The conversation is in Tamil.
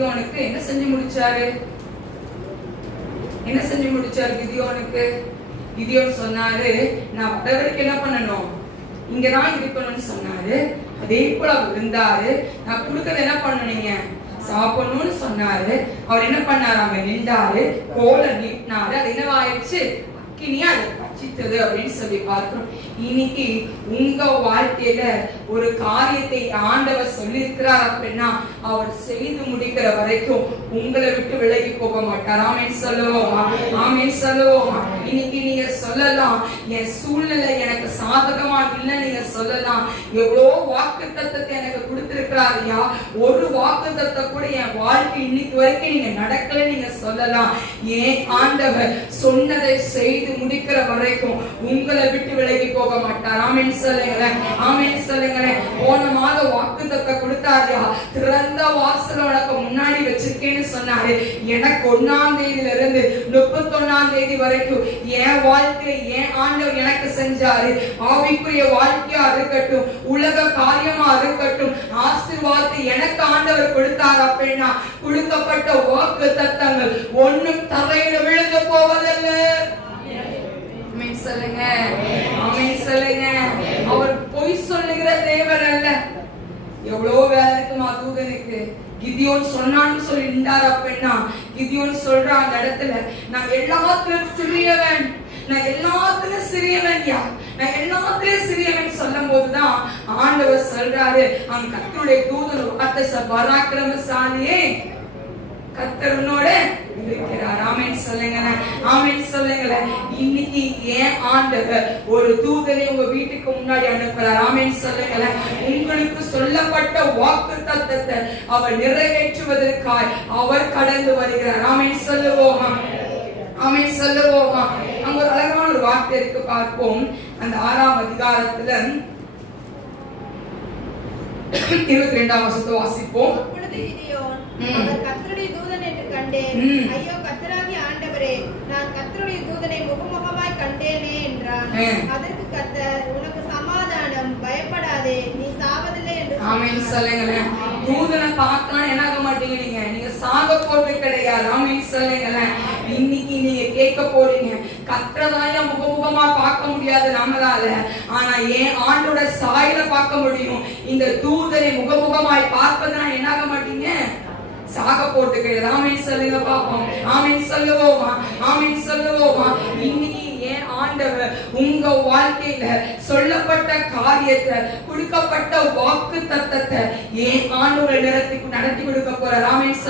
கிதியோனுக்கு என்ன செஞ்சு முடிச்சாரு? என்ன செஞ்சு முடிச்சாரு கிதியோனுக்கு? கிதியோன் சொன்னாரு, நான் வடவருக்கு என்ன பண்ணணும், இங்கதான் இருக்கணும்னு சொன்னாரு. அதே போல அவர் இருந்தாரு. நான் கொடுக்கறது என்ன பண்ணீங்க, சாப்பிடணும்னு சொன்னாரு. அவர் என்ன பண்ணாரு, அங்க நின்றாரு, கோலை நீட்டினாரு. அது என்னவாயிடுச்சு, அக்கினியா அதை பட்சித்தது அப்படின்னு சொல்லி பார்க்கிறோம். இன்னைக்கு உங்க வாழ்க்கையில ஒரு காரியத்தை ஆண்டவர் சொல்லி இருக்கிறார் அப்படின்னா அவர் செய்து முடிக்கிற வரைக்கும் உங்களை விட்டு விலகி போக மாட்டார். ஆமென் சொல்லுவோம், ஆமென் சொல்லுவோம். இன்னைக்கு நீங்க சொல்லலாம், என் சூழ்நிலை எனக்கு சாதகமா இல்லை, நீங்க சொல்லலாம். எவ்வளோ வாக்கு தத்தத்தை எனக்கு கொடுத்திருக்கிறாரியா, ஒரு வாக்கு தத்தை கூட என் வாழ்க்கை இன்னைக்கு வரைக்கும் நீங்க நடக்கல, நீங்க சொல்லலாம். ஏன் ஆண்டவர் சொன்னதை செய்து முடிக்கிற வரைக்கும் உங்களை விட்டு விலகி போக மாட்டார். ஆமென் சொல்லுங்களேன், ஆமென் சொல்லுங்களேன். போன மாதம் வாக்குத்தத்தத்தை கொடுத்தாரியா, திறந்த வாசல் உனக்கு முன்னாடி வச்சிருக்கேன்னு சொன்னாரு. எனக்கு 1ஆம் தேதியில இருந்து 31ஆம் தேதி வரைக்கும் என் வாழ்க்கை என் ஆண்டவர் எனக்கு செஞ்சாரு. ஆவிக்குரிய வாழ்க்கையா இருக்கட்டும், உலக காரியமா இருக்கட்டும், ஆசீர்வாதத்தை எனக்கு ஆண்டவர் கொடுத்தார் அப்படின்னா கொடுக்கப்பட்ட வாக்கு தத்தங்கள் ஒன்னும் தரையில விழுந்து போவதில்லை. சொல்லுங்க, ஆமென் சொல்லுங்க. அவர் பொய் சொல்லுகிற தேவன் அல்ல. எவ்வளவு வேலை இருக்குமா தூதனுக்கு. கிதியோன் சொன்னான்னு சொல்லி நின்றார் அப்படின்னா கிதியோன் சொல்ற அந்த இடத்துல, நான் எல்லாத்திலும் சிறியவன், நான் எல்லாத்திலும் சிறியவன், நான் எல்லாத்திலும் சிறியவன் சொல்லும் போதுதான் ஆண்டவர் சொல்றாரு, அங்க கர்த்தருடைய தூதன் வார்த்தை, பராக்கிரமசாலியே கர்த்தரோட இருக்கிறார். ஆமென் சொல்லுங்களேன், ஆமென் சொல்லுங்களேன். இன்னைக்கு ஏன் ஆண்டவர் ஒரு தூதனை உங்க வீட்டுக்கு முன்னாடி அனுப்புறார்? ஆமென் சொல்லுங்களேன். உங்களுக்கு சொல்லப்பட்ட வாக்கு தத்தத்தை அவர் நிறைவேற்றுவதற்காய் அவர் கடந்து வருகிறார். ஆமென் சொல்லுவோமா, ஆமென் சொல்லுவோமா. அங்க ஒரு அழகான ஒரு வார்த்தை இருக்கு, பார்ப்போம். அந்த 6ஆம் அதிகாரத்துல 22ஆம் வசனத்தை வாசிப்போம். கர்த்தருடைய தூதன் என்று கண்டேன். ஐயோ கர்த்தராகிய ஆண்டவரே, நான் கர்த்தருடைய தூதனை முகமுகமாய் கண்டேனே என்றான். அதற்கு கர்த்தர், உனக்கு சமாதானம், பயப்படாதே, நீ சாவதில்லை என்று. ஆமென் சொல்லுங்களேன். தூதனை பார்க்கலாம் என்ன ஆக மாட்டீங்க, நீங்க சாக போறது கிடையாது. ஆமென் சொல்லுங்களேன். இன்னைக்கு நீங்க கேட்க போறீங்க, கர்த்தராய முகமுகமா பார்க்க முடியாது நம்மளால, ஆனா ஏன் ஆண்டோட சாயல பார்க்க முடியும். இந்த தூதனை முகமுகமாய் பார்ப்பதுனா என்ன ஆக மாட்டீங்க, சாக போறது கிடையாது. ஆமென் சொல்லுங்க பாப்போம், ஆமென் சொல்லுவோமா, ஆமென் சொல்லுவோமா. இன்னைக்கு ஏன் ஆண்டவர் உங்க வாழ்க்கையில சொல்லப்பட்ட காரியத்தை, கொடுக்கப்பட்ட வாக்கு தத்தத்தை ஏன் ஆண்டவர் நடத்தி கொடுக்க போறார். ஆமென்.